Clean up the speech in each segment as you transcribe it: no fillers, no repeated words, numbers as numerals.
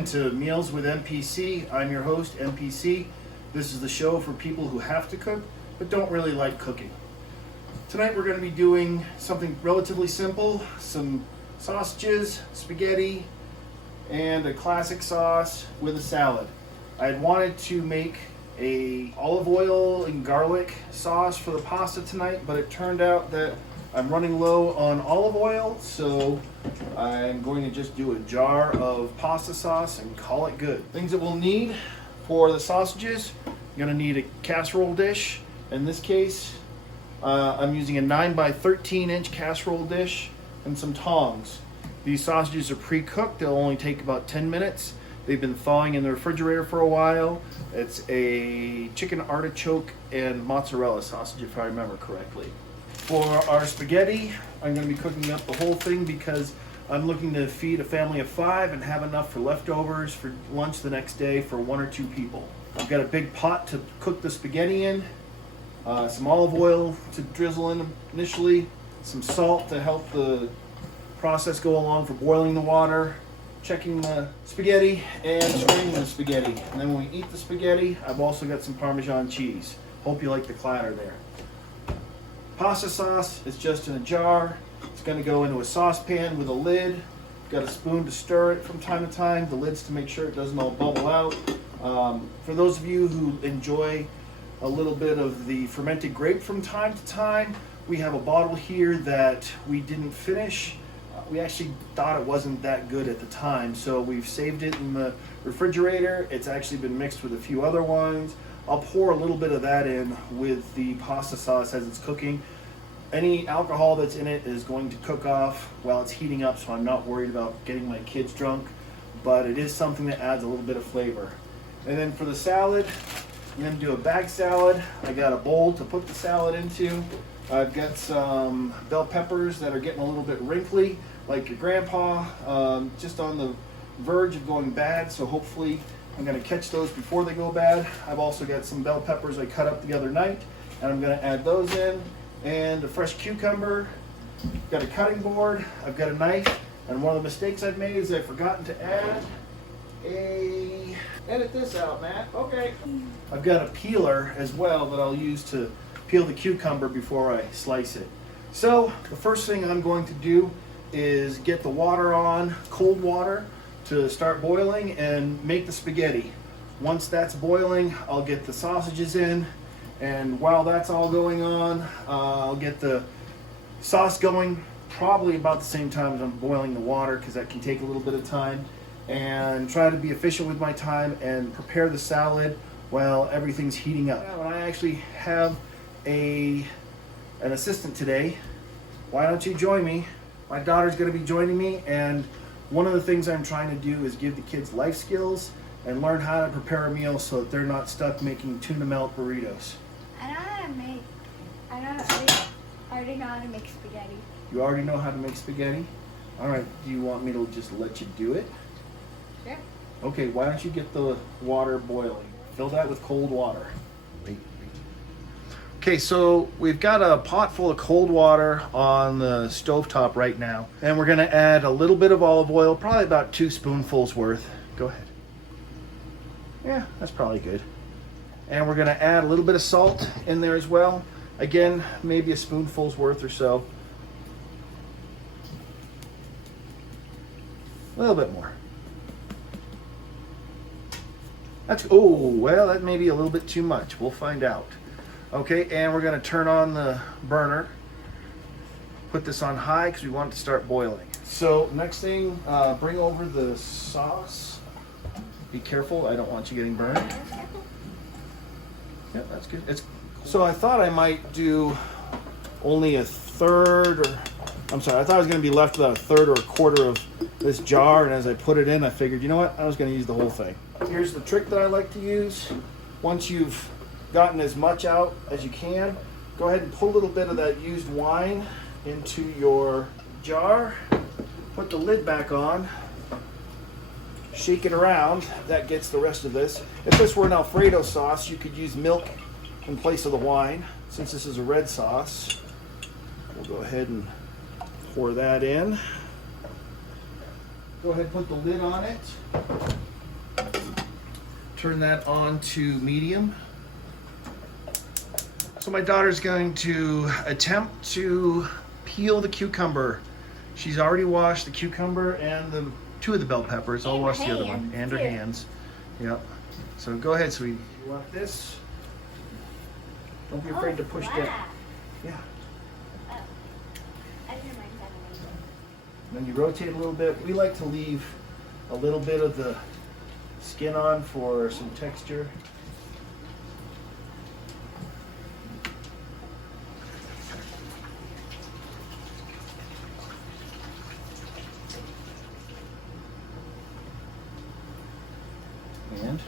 Welcome to Meals with MPC. I'm your host, MPC. This is the show for people who have to cook but don't really like cooking. Tonight we're going to be doing something relatively simple, some sausages, spaghetti, and a classic sauce with a salad. I had wanted to make a olive oil and garlic sauce for the pasta tonight, but it turned out that I'm running low on olive oil, so I'm going to just do a jar of pasta sauce and call it good. Things that we'll need for the sausages: you're going to need a casserole dish. In this case, I'm using a 9 by 13 inch casserole dish and some tongs. These sausages are pre-cooked. They'll only take about 10 minutes. They've been thawing in the refrigerator for a while. It's a chicken artichoke and mozzarella sausage, if I remember correctly. For our spaghetti, I'm going to be cooking up the whole thing because I'm looking to feed a family of 5 and have enough for leftovers for lunch the next day for 1 or 2 people. I've got a big pot to cook the spaghetti in, some olive oil to drizzle in initially, some salt to help the process go along for boiling the water, checking the spaghetti, and straining the spaghetti. And then when we eat the spaghetti, I've also got some Parmesan cheese. Hope you like the clatter there. Pasta sauce is just in a jar. It's going to go into a saucepan with a lid. Got a spoon to stir it from time to time. The lid's to make sure it doesn't all bubble out. For those of you who enjoy a little bit of the fermented grape from time to time, we have a bottle here that we didn't finish. We actually thought it wasn't that good at the time, so we've saved it in the refrigerator. It's actually been mixed with a few other wines. I'll pour a little bit of that in with the pasta sauce as it's cooking. Any alcohol that's in it is going to cook off while it's heating up, so I'm not worried about getting my kids drunk, but it is something that adds a little bit of flavor. And then for the salad, I'm going to do a bag salad. I got a bowl to put the salad into. I've got some bell peppers that are getting a little bit wrinkly, like your grandpa, just on the verge of going bad, so hopefully I'm going to catch those before they go bad. I've also got some bell peppers I cut up the other night, and I'm going to add those in, and a fresh cucumber. Got a cutting board, I've got a knife, and one of the mistakes I've made is I've forgotten to add a... Edit this out, Matt. Okay. I've got a peeler as well that I'll use to peel the cucumber before I slice it. So the first thing I'm going to do is get the water on, cold water, to start boiling and make the spaghetti. Once that's boiling, I'll get the sausages in, and while that's all going on, I'll get the sauce going probably about the same time as I'm boiling the water, because that can take a little bit of time, and try to be efficient with my time and prepare the salad while everything's heating up. Now, when I actually have an assistant today, why don't you join me? My daughter's going to be joining me, and one of the things I'm trying to do is give the kids life skills and learn how to prepare a meal so that they're not stuck making tuna melt burritos. I already know how to make spaghetti. You already know how to make spaghetti? All right, do you want me to just let you do it? Sure. Okay, why don't you get the water boiling? Fill that with cold water. Okay, so we've got a pot full of cold water on the stovetop right now, and we're gonna add a little bit of olive oil, probably about 2 spoonfuls worth. Go ahead. Yeah, that's probably good. And we're gonna add a little bit of salt in there as well. Again, maybe a spoonful's worth or so. A little bit more. That may be a little bit too much. We'll find out. Okay, and we're going to turn on the burner. Put this on high because we want it to start boiling. So next thing, bring over the sauce. Be careful, I don't want you getting burned. Yep, that's good. So I thought I might do only a third, I thought I was going to be left with a third or a quarter of this jar, and as I put it in, I figured, you know what, I was going to use the whole thing. Here's the trick that I like to use. Once you've gotten as much out as you can, go ahead and pull a little bit of that used wine into your jar, put the lid back on, shake it around. That gets the rest of this. If this were an Alfredo sauce, you could use milk in place of the wine. Since this is a red sauce, we'll go ahead and pour that in. Go ahead and put the lid on it. Turn that on to medium. So my daughter's going to attempt to peel the cucumber. She's already washed the cucumber and the two of the bell peppers. I'll And wash her the other one. hands, And her too. hands. Yep. So go ahead, sweetie. You want this? Don't be afraid to push wow. that. Yeah. Oh. I didn't mind that amazing. Then you rotate a little bit. We like to leave a little bit of the skin on for some texture. And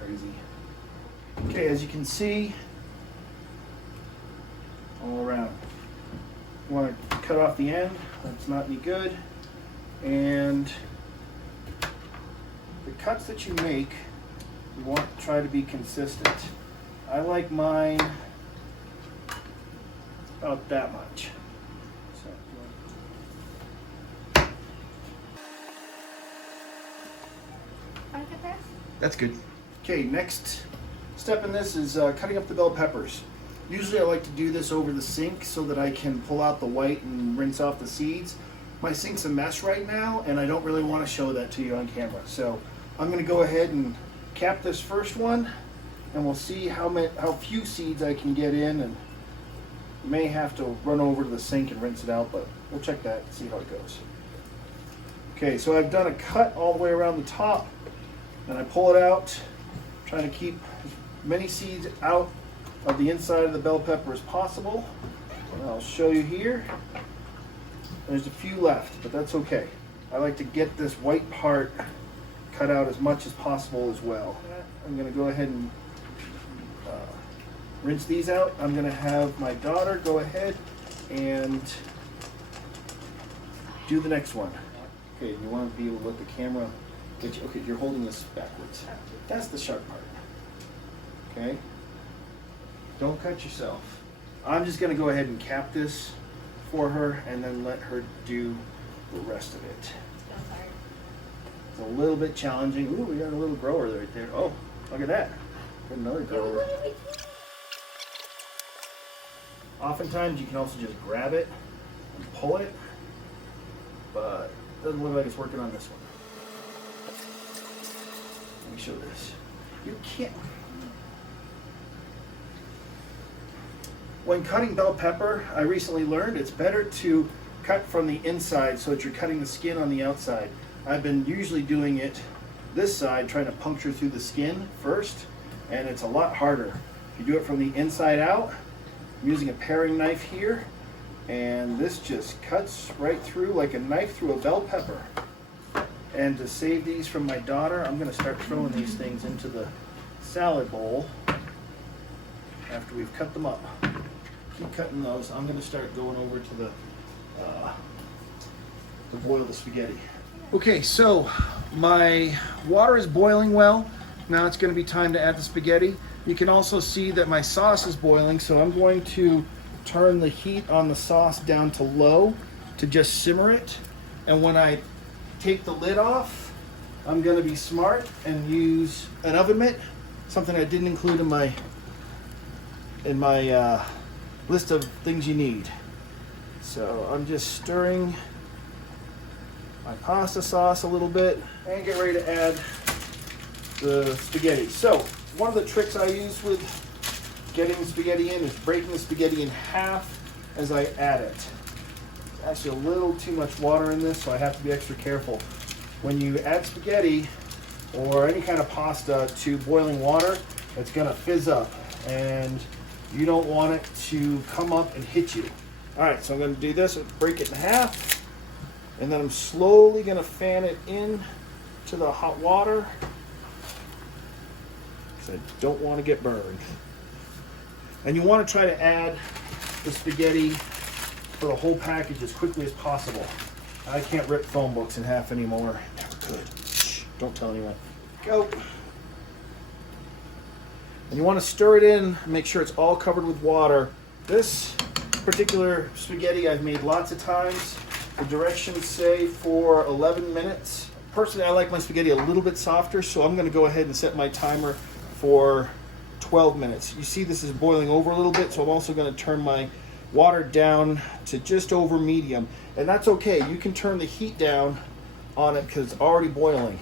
crazy. Okay, as you can see, all around. You want to cut off the end. That's not any good. And the cuts that you make, you want to try to be consistent. I like mine about that much. So, Want to cut this? that's good. Okay, next step in this is cutting up the bell peppers. Usually I like to do this over the sink so that I can pull out the white and rinse off the seeds. My sink's a mess right now and I don't really want to show that to you on camera. So I'm going to go ahead and cap this first one and we'll see how few seeds I can get in, and may have to run over to the sink and rinse it out, but we'll check that and see how it goes. Okay, so I've done a cut all the way around the top and I pull it out, trying to keep as many seeds out of the inside of the bell pepper as possible. And I'll show you here. There's a few left, but that's okay. I like to get this white part cut out as much as possible as well. I'm going to go ahead and rinse these out. I'm going to have my daughter go ahead and do the next one. Okay, you want to be able to let the camera get you. Okay, you're holding this backwards. That's the sharp part. Okay? Don't cut yourself. I'm just going to go ahead and cap this for her and then let her do the rest of it. It's a little bit challenging. Ooh, we got a little grower right there. Oh, look at that. Got another grower. Oftentimes you can also just grab it and pull it, but it doesn't look like it's working on this one. Let me show this. You can't. When cutting bell pepper, I recently learned it's better to cut from the inside so that you're cutting the skin on the outside. I've been usually doing it this side, trying to puncture through the skin first, and it's a lot harder. If you do it from the inside out, I'm using a paring knife here, and this just cuts right through like a knife through a bell pepper. And to save these from my daughter, I'm going to start throwing these things into the salad bowl after we've cut them up. Keep cutting those. I'm going to start going over to the to boil the spaghetti. Okay, so my water is boiling well. Now it's going to be time to add the spaghetti. You can also see that my sauce is boiling, so I'm going to turn the heat on the sauce down to low to just simmer it. And when I take the lid off, I'm going to be smart and use an oven mitt, something I didn't include in my list of things you need. So I'm just stirring my pasta sauce a little bit and get ready to add the spaghetti. So one of the tricks I use with getting the spaghetti in is breaking the spaghetti in half as I add it. There's actually a little too much water in this, so I have to be extra careful. When you add spaghetti or any kind of pasta to boiling water, it's going to fizz up and you don't want it to come up and hit you. All right, so I'm going to do this, break it in half, and then I'm slowly going to fan it in to the hot water because I don't want to get burned. And you want to try to add the spaghetti for the whole package as quickly as possible. I can't rip phone books in half anymore. Never could. Shh, don't tell anyone. Go. And you want to stir it in, make sure it's all covered with water. This particular spaghetti I've made lots of times. The directions say for 11 minutes. Personally, I like my spaghetti a little bit softer, so I'm going to go ahead and set my timer for 12 minutes. You see this is boiling over a little bit, so I'm also going to turn my water down to just over medium. And that's okay. You can turn the heat down on it because it's already boiling.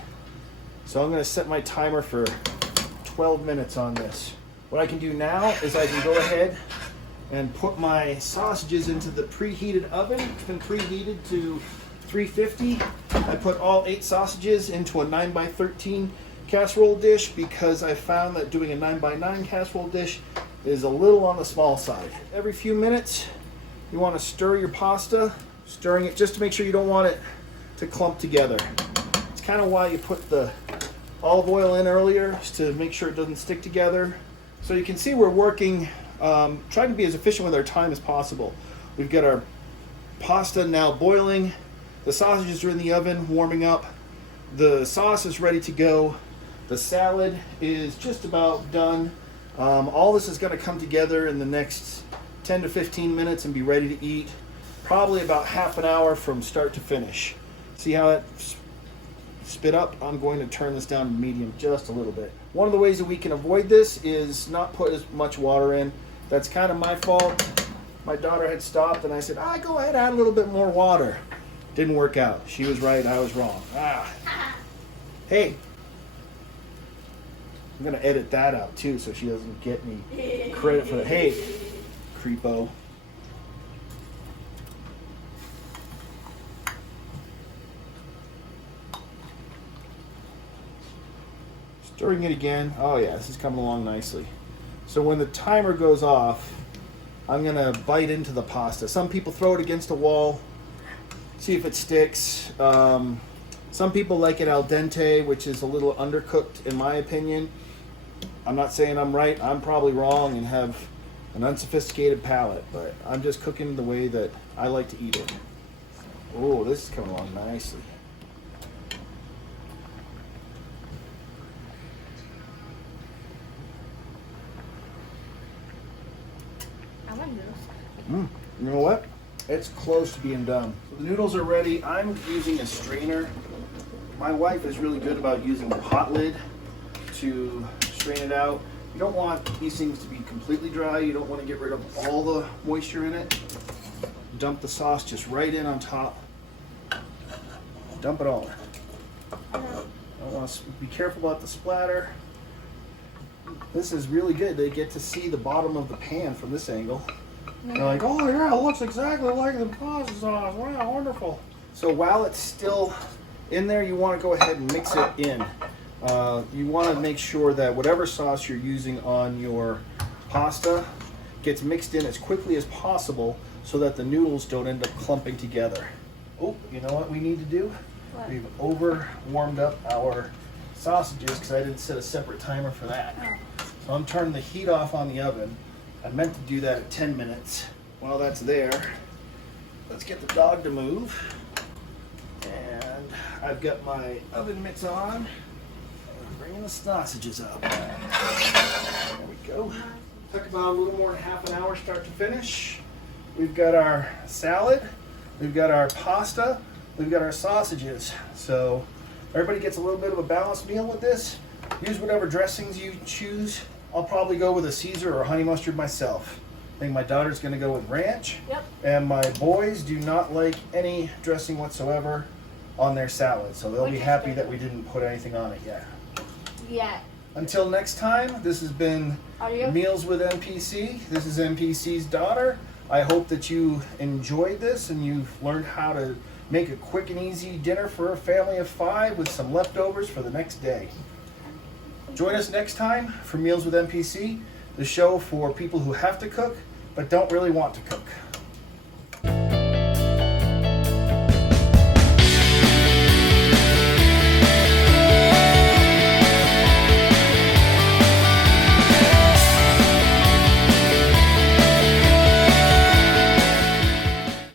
So I'm going to set my timer for 12 minutes on this. What I can do now is I can go ahead and put my sausages into the preheated oven. It's been preheated to 350. I put all 8 sausages into a 9x13 casserole dish because I found that doing a 9x9 casserole dish is a little on the small side. Every few minutes, you want to stir your pasta, stirring it just to make sure you don't want it to clump together. It's kind of why you put the olive oil in earlier, is to make sure it doesn't stick together. So you can see we're working, trying to be as efficient with our time as possible. We've got our pasta now boiling. The sausages are in the oven warming up. The sauce is ready to go. The salad is just about done. All this is going to come together in the next 10 to 15 minutes and be ready to eat. Probably about half an hour from start to finish. See how it spit up? I'm going to turn this down to medium just a little bit. One of the ways that we can avoid this is not put as much water in. That's kind of my fault. My daughter had stopped and I said, go ahead, add a little bit more water. Didn't work out. She was right, I was wrong. Hey, I'm gonna edit that out too so she doesn't get any credit for that. Hey, creepo. Stirring it again. Oh yeah, this is coming along nicely. So when the timer goes off, I'm gonna bite into the pasta. Some people throw it against a wall, see if it sticks. Some people like it al dente, which is a little undercooked in my opinion. I'm not saying I'm right. I'm probably wrong and have an unsophisticated palate, but I'm just cooking the way that I like to eat it. Oh, this is coming along nicely. I want noodles. You know what? It's close to being done. So the noodles are ready. I'm using a strainer. My wife is really good about using a pot lid to strain it out. You don't want these things to be completely dry. You don't want to get rid of all the moisture in it. Dump the sauce just right in on top. Dump it all in. I want to be careful about the splatter. This is really good. They get to see the bottom of the pan from this angle. They're like, oh yeah, it looks exactly like the pasta sauce. Wow, wonderful. So while it's still in there, you want to go ahead and mix it in. You want to make sure that whatever sauce you're using on your pasta gets mixed in as quickly as possible so that the noodles don't end up clumping together. Oh, you know what we need to do? What? We've over warmed up our sausages because I didn't set a separate timer for that. Oh. So I'm turning the heat off on the oven. I meant to do that at 10 minutes. While that's there, let's get the dog to move. And I've got my oven mitts on. I'm bringing the sausages up. There we go. Took about a little more than half an hour start to finish. We've got our salad, we've got our pasta, we've got our sausages. So everybody gets a little bit of a balanced meal with this. Use whatever dressings you choose. I'll probably go with a Caesar or honey mustard myself. I think my daughter's gonna go with ranch. Yep. And my boys do not like any dressing whatsoever on their salad. So they'll be happy that we didn't put anything on it yet. Yeah. Until next time, this has been Adios. Meals with MPC. This is MPC's daughter. I hope that you enjoyed this and you've learned how to make a quick and easy dinner for a family of 5 with some leftovers for the next day. Join us next time for Meals with MPC, the show for people who have to cook but don't really want to cook.